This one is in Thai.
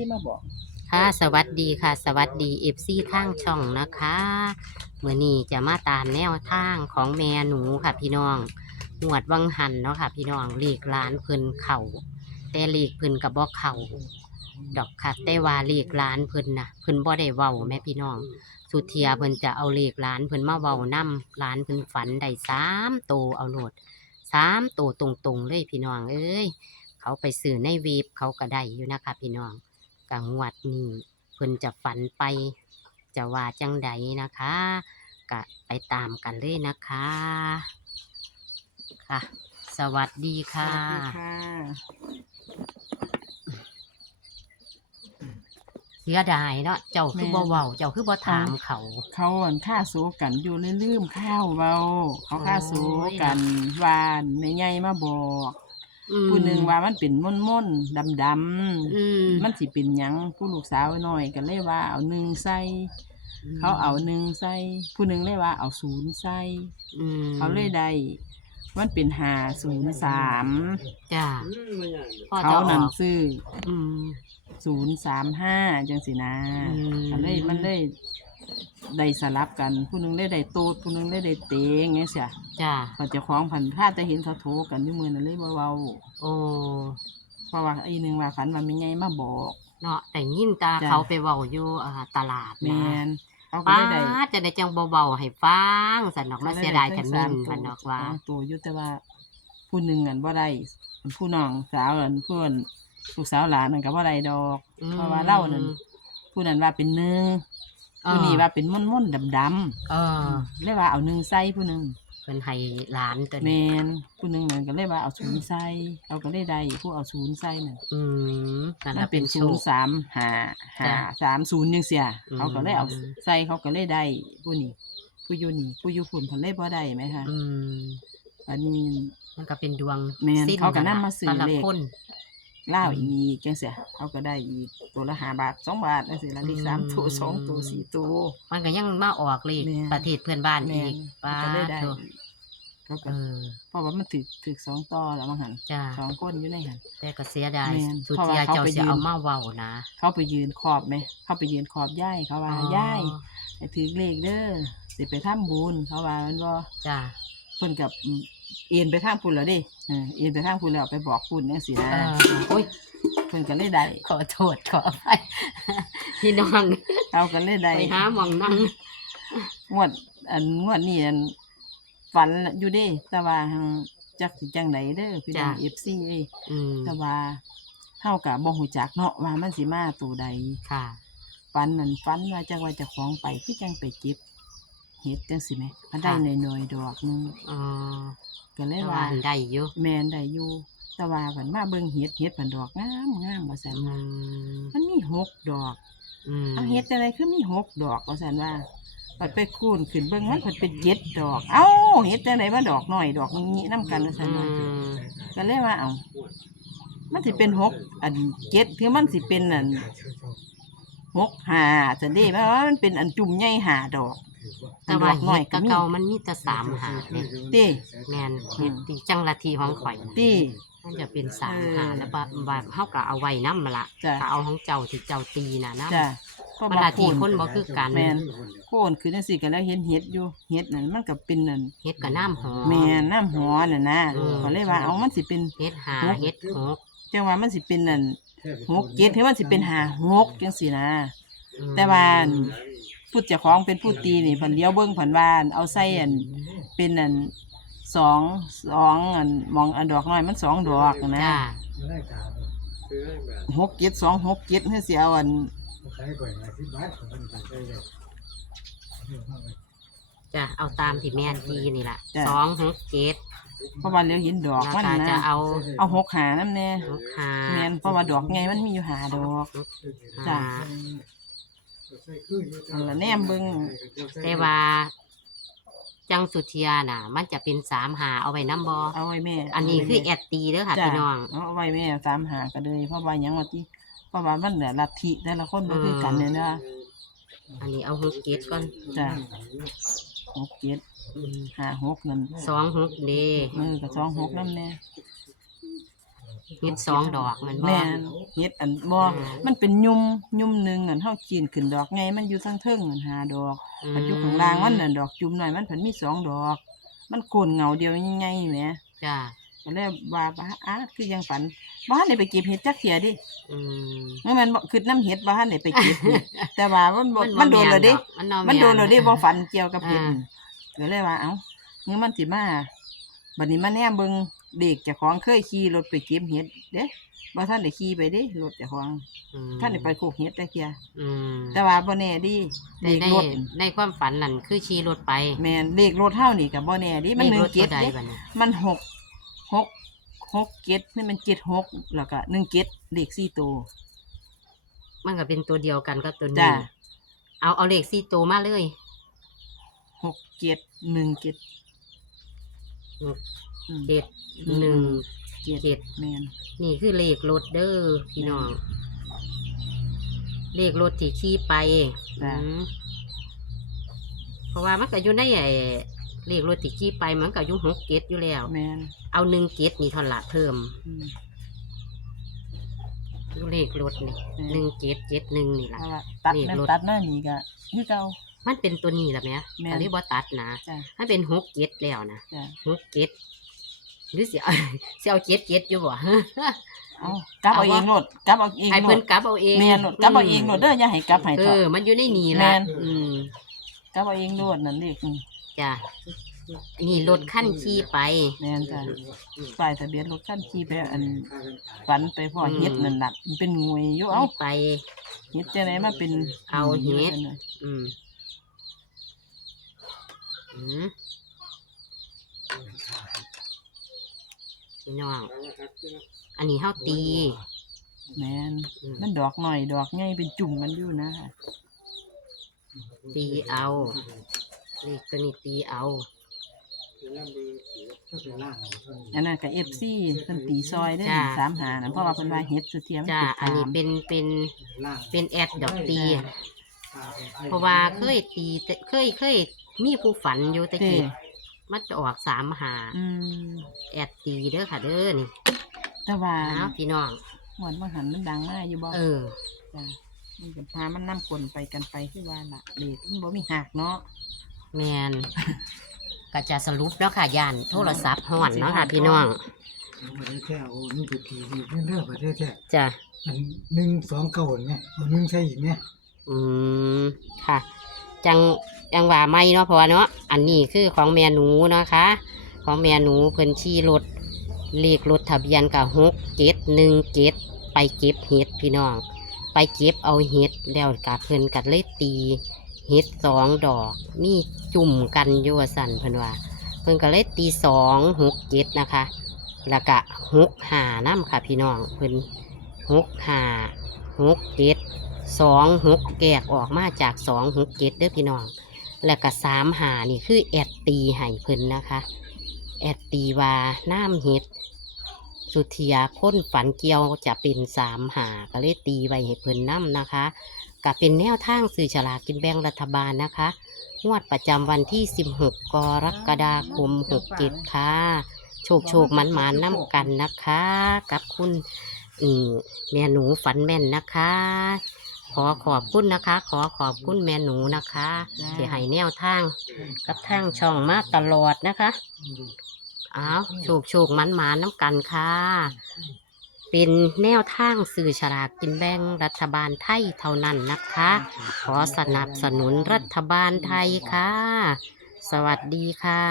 ที่มาบอกค่ะสวัสดีค่ะ สวัสดีเอฟซีทางช่องนะคะเมื่อนี้จะมาตามแนวทางของแม่หนูค่ะพี่น้องหวดวังหันเนาะค่ะ พี่น้องเลขร้านเพิ่นเข่าแต่เลขเพิ่นกับบ่เข่าดอกค่ะแต่ว่าเลขร้านเพิ่นนะเพิ่นบ่ได้เว้าแม่พี่น้อง สุเทียเพิ่นจะเอาเลขร้านเพิ่นมาเว้านํร้านเพิ่นฝันได้สามโตเอาโหลดสามโตตรงๆเลยพี่น้องเอ้ยเขาไปซื้อในว็บเขาก็ได้อยู่นะคะพี่น้อง กังวัดนี้เพิ่นจะฝันไป จะว่าจังใดนะคะก็ไปตามกันเลยนะคะ ค่ะ สวัสดีสค่ะวัสดีค่ะเสียดายเนาะเจ้าคือบ่เว้าเจ้าคือบ่ถามเขา เขาอันค่าสูกันอยู่เลยลืมข้าวเบาเขาค่าสูโอ้ยกันวานแม่ใหญ่มาบอก อืมผู้หนึ่งว่ามันเป็นม่นม่นดำดำอืมๆมันสิเป็นหยังผู้ลูกสาวน้อยก็เลยว่าเอาหนึ่งใส่เขาเอาหนึ่งใส่ผู้หนึ่งเลยว่าเอาศูนย์ใส่อืมเขาเลยได้มันเป็นหาศูนย์สามจ้าพ่อเขาจะอนั่นอกซื้ออืม ศูนย์สามห้าจังสินะอืมมันเลยมันเลย ได้สลับกัน ผู้หนึงได้ได้โตดผู้หนึงได้ได้เตงไงเสียจ้าพอเจะคล้าของผันพลาดแต่เห็นเขาโทรกันอยู่มือนั่นเลยเบาโอ้ๆเพราะว่าไอ้หนึ่งว่าฝันว่ามีไงมาบอกเนาะแต่ยินตาจ้ะเขาไปเว้าอยู่อ่าตลาดแมนะนเขาก็ป้าได้ได้จะได้จังเบาๆให้ฟังสันนอกมาเสียดายแทมินสันนอกว่า สมตัวอยู่แต่ว่า ผู้หนึ่งอันบ่ได้ผู้น้องสาวอันเพื่อนลูกสาวหลานนั่นก็บ่ได้ดอก เพราะว่าเล่านั่นผู้นั้นว่าเป็นหนึ่ง ผู้นี้ว่าเป็นม่อนม่อนๆดำเออๆเลยว่าเอาหนึ่งใส่ผู้หนึ่งเป็นให้ร้านตัวแมนี้นผู้หนึ่งนั่นก็เลยว่าเอาศูนย์ใส่เขาก็เลยได้ผู้เอาศูนย์ใส่นั่นอืมนั่นมัน่ะนเป็เป็นนโชศูนค ย์สามหาหาจ้ะสามศูนย์ยังเสียอืม เขาก็เลยเอาใส่เขาก็เลยได้ผู้นี้ผู้อยู่นี่ผู้อยู่ฝุ่นเพิ่นเลยบ่ได้ไหมคะอืมอันนี้ มันก็เป็นดวงแม่นสิ้นเขาก็ะนำมาซื้อแต่ละเลขคน เล่าวอีกจังเสียเขาก็ได้อีกตัวละห้าบาทสองบาทจังเสียละเลขสามตัวสองตัวสี่ตัว มันก็ยังมาออกเลขแม่น ประเทศเพื่อนบ้านแม่อีนกเขาป้าก็เลยได้โถเขาเอก็อเพราะว่ามันถึกถึกสองต่อแล้วมั้งหันจ้าสองคนอยู่ในหัน แต่ก็เสียดายแม่นสุดเพราะที่ว่าเขาเจ้าไปจะยืนเอามาเว้านะ เขาไปยืนขอบไหม เขาไปยืนขอบย่ายเขาว่าอ๋อย่ายไอ้ถือเลขเด้อสิไปทำบุญเขาว่ามันบ่จ้าเพิ่นกับ เอ็นไปทางพุ่นแล้วเดิเออเอ็นไปทางพุ่นแล้วไปบอกพุ่นจังซี่นะเออโอ้ย เพิ่นก็เลยได้ขอโทษขออภัยพี่น้องเขาก็เลยได้ไปหาหมองนั่งงวดอันงวดนี้อันฝันอยู่เด้แต่ว่าหังจักสิจังไดเด้อพี่น้องจ้ะ FC เอ้ย อืมแต่ว่าเฮาก็บ่ฮู้จักเนาะว่ามันสิมาตัวใดค่ะ ฝันนั่นฝันว่าจังว่าเจะของไปคือจังไปเก็บเฮ็ดจังสิแหมมันได้ค่ะน้อยๆดอกหนึงอ๋อ ก็เลยแต่ว่าว่าได้อยู่แม่นได้อยู่แต่ว่าเพิ่นมาเบิ่งเฮ็ดเฮ็ดเพิ่นดอกงามงามว่าซั่นอืว่ามมันมีหกดอกอืมเอาเฮ็ดจังไดคือมีหกดอกว่าซั่นว่าปัดไปคูณขึ้นเบิ่งมันเพิ่นเป็นเจ็ดดอก เอ้าเฮ็ดจังไดมาดอกน้อยดอกนี้นํกันว่าซั่นว่าอืมก็เลยว่าเอ้ามันสิเป็นหกอันเจ็ดคือมันสิเป็นอันหกห้าจังได๋เพราะว่ามันเป็นอันจุ่มใหญ่ห้าดอก แต่ว่าดอกน้เห็อยดก็กะมีเก่ามันมีแต่สามหาเนี่ยติแม่นเห็ดที่จังละทีของข่อยน่ะติมันจะเป็นสามเออหาแล้วแบบแบบเฮาก็เอาไว้นำมาละจ้ะ ก็เอาของเจ้าที่เจ้าตีน่ะนะ จ้ะเวลาที่คนบ่คือกัน แม่นโคนคือจังซี่ก็แล้วเห็นเห็ดอยู่เห็ดนั่นมันก็เป็นนั่นเฮ็ดกับน้ำหอม แม่น้ำหัวน่ะนะอืม ก็เลยว่าเอามันสิเป็นเฮ็ดหาหกเฮ็ดหกจังว่ามันสิเป็นนั่นหกเจ็ดหรือมันสิเป็นหาหกจังซี่นะ อืมแต่ว่าอัน ผู้เจ้าของเป็นผู้ตีนี่เพิ่นเลี้ยวเบิ่งเพิ่นว่าอันเอาใส่อันเป็นอันสองสองอันมองอันดอกน้อยมันสองดอกนะจ้าหกเจ็ดสองหกเจ็ดให้สิเอาอันจ้าเอาตามที่แม่นตีนี่ล่ะจ้ะ สองหกเจ็ดเพราะว่าเลี้ยวเห็นดอกแล้วมันก็นะจะเอาเอาหกหานํแน่หกหาแม่นเพราะว่าดอกไงมันมีอยู่หาดอก จ้ะ หา อันละแนมเบิ่ง แต่ว่า จังสุเทียน่ะ มันจะเป็นสามหาเอาไว้น้ำบอเอาไว้แม่อันนี้คือแอดตีเด้อค่ะจ้ะพี่น้อง เอาไว้แม่ตามหากันเลยเพราะว่าหยังว่าที่เพราะว่ามันเหลือลัทธิแต่ละคนบ่คือกันเนี่ยนะ อันนี้เอาหกเจ็ดก่อนจ้ะ หกเจ็ดอืมห้าหกนั่นสองหกเดมือกับสองหกนั่นแน่ เฮ็ดสองดอกแมันบ่ แม่นเฮ็ดอันบ่อืม มันเป็นยุ่มยุ่มหนึงอันเฮากินขึ้นดอกไงมันอยู่ทั้งเทิงอันหาดอกมันอยู่ข้างล่างมันน่ะดอกจุ่มหน่อยมันเพิ่นมีสองดอก มันโกนเงาเดียวใหญ่ๆแหมจ้าก็เลยว่าบ้าอาคือยังฝันบ่ทันได้ไปเก็บเห็ดจักเที่ยดิอืมเมื่อมันบ่คือน้ำเห็ดบ่ทันได้ไปเก็บนี่แต่ว่ามันบ่บ่มันโดนแล้วเดิ มันบ่มันโดนแล้วเดิแม่บ่ฝันเกี่ยวกับเห็ดอ่านี่ก็เลยว่าเอ้าเมื่อมันสิมาบัดนี้มาแนมเบิ่ง เด็กเจ้าของเคยขี่รถไปเก็บเห็ดเด้บ่ทันได้ขี่ไปเด้รถเจ้าของอืมท่านได้ไปโคกเห็ดแต่เที่ยอืมแต่ว่าบ่แน่ดิในเลขในรถในความฝันนั่นคือขี่รถไปแม่นเลขรถเฮานี่ก็บ่แน่ดิมันเลหนึ่ขงรถเจ็ดตัวใดเด้บัดนี้มันหกหกหกเจ็ดนี่มันเจ็ดหกแล้วก็หนึ่งเจ็ดเลขสี่ตัว มันก็เป็นตัวเดียวกันกับตัวนี้จ้ะ เอาเอาเลขสี่ตัวมาเลยหกเจ็ดหนึ่งเจ็ดหกอืม เจ็ดหนึ่งเจ็ดเจ็ดแมนนี่คือเลขรถเด้อพี่น้อง เลขรถที่ขี่ไปอืมเพราะว่ามันก็อยู่ในไอ้เลขรถที่ขี่ไปมันก็อยู่หกเกตอยู่แล้ว แมนเอาหนึ่งเกตนี่เทอนละเพิ่มอืม อยู่เลขรถนี่อืม หนึ่งเกตเจ็ดหนึ่งนี่เพล่ะราะว่าตัดเลขแม่นรถ ตัดมานี่ก็คือเก่า มันเป็นตัวนี้ล่ะแม่แม่น แต่เรียกว่าตัดนะจ้ะมันเป็นหกเกตแล้วนะจ้ะหกเกต หรือเสียเสียเอาเจ็ดเกตอยู่บ่เอากลับเอาเอาเอวะงโลดกลับเอาเองให้โลเพิ่ดนกลับเอาเองแมนโลดกลับเอาเองโลดเด้ออย่าให้กลับให้เอเถอะอมันอยู่ในนี่แม่ละน อืมกลับเอาเองโลดนั่นเลขอืมจ้ะนี่รถขั้นขี่ไป แมนจ้ะป้ายทะเบียนรถคันขี่ไปอันฝันไปพ่อเฮ็ดนั่นน่ะมันเป็นงวยอยู่เอ้าไป เฮ็ดจังไดมาเป็นเอาเฮ็ดจังไดอืมอืม พี่น้อง อันนี้เฮาตี แมนอืม มันดอกหน่อยดอกใหญ่เป็นจุ่มกันอยู่นะตีเอาเลขตัวนี้ตีเอา อันนั้นกับเอฟซีเพิ่นตีซอยได้จ้า สามหานะเพราะว่าเพิ่นว่าเฮ็ดสุเทียมจ้า อันนี้เป็นเป็นเป็นแอดดอกตี เพราะว่าเคยตีแต่เคยเคยมีผู้ฝันอยู่แต่เต้กี้ มันจะออกสามหาอืมแอดตีเด้อค่ะเด้อนี่แต่ว่าเอาพี่น้องวันว่าหันมันดังมากอยู่บ่เออ จ้ามันก็พามันนํกลนไปกันไปคือว่าล่ะเลขมันบ่มีหักเนาะแมน ก็จะสรุปเนาะค่ะย่านโทรศัพท์ห่อนเนาะค่ะพี่น้องประเทศแท้โอ้นี่คือทีนี่เรื่องประเทศแท้จ้ะอันหนึ่งสองเก้าเนี่ยเอาหนึ่งใช่อีกเนี่ยอืมค่ะ จังยังว่าไม่เนาะเพราะว่าเนาะอันนี้คือของแม่หนูนะคะ ของแม่หนูเพิ่นขี่รถเลขรถทะเบียนกับหกเกตหนึ่งเกตไปเก็บเห็ดพี่น้อง ไปเก็บเอาเห็ดแล้วกับเพิ่นกัดเลยตีเห็ดสองดอก มีจุ่มกันยู่วสันเพิ่นว่า เพิ่นก็เลยตีสองหกเจ็ดนะคะ แล้วก็หกหาน้ำค่ะพี่น้องเพิ่นหกหาหกเจ็ด สองหกแกกออกมาจากสองหกเจ็ดเด้อพี่น้อง แล้วก็สามหานี่คือแอดตีให้เพิ่นนะคะ แอดตีวาน้ำเห็ด สุเทียค้นฝันเกียวจะเป็นสามหาก็เลยตีไว้ให้เพิ่นน้ำนะคะก็เป็นแนวทางสื่อฉลากกินแบ่งรัฐบาลนะคะ งวดประจำวันที่ 16 กรกฎาคม67ค่ะ โชคโชคมันมานน้ำกันนะคะ กับคุณ อืมแม่หนูฝันแม่นนะคะ ขอขอบคุณนะคะ ขอขอบคุณแม่หนูนะคะ ที่ให้แนวทาง กับทางช่องมาตลอดนะคะอ้าวโชคโชคมันมาน้ำกันค่ะ เป็นแนวทางสื่อฉลากกินแบ่งรัฐบาลไทยเท่านั้นนะคะ ขอสนับสนุนรัฐบาลไทยค่ะ สวัสดีค่ะ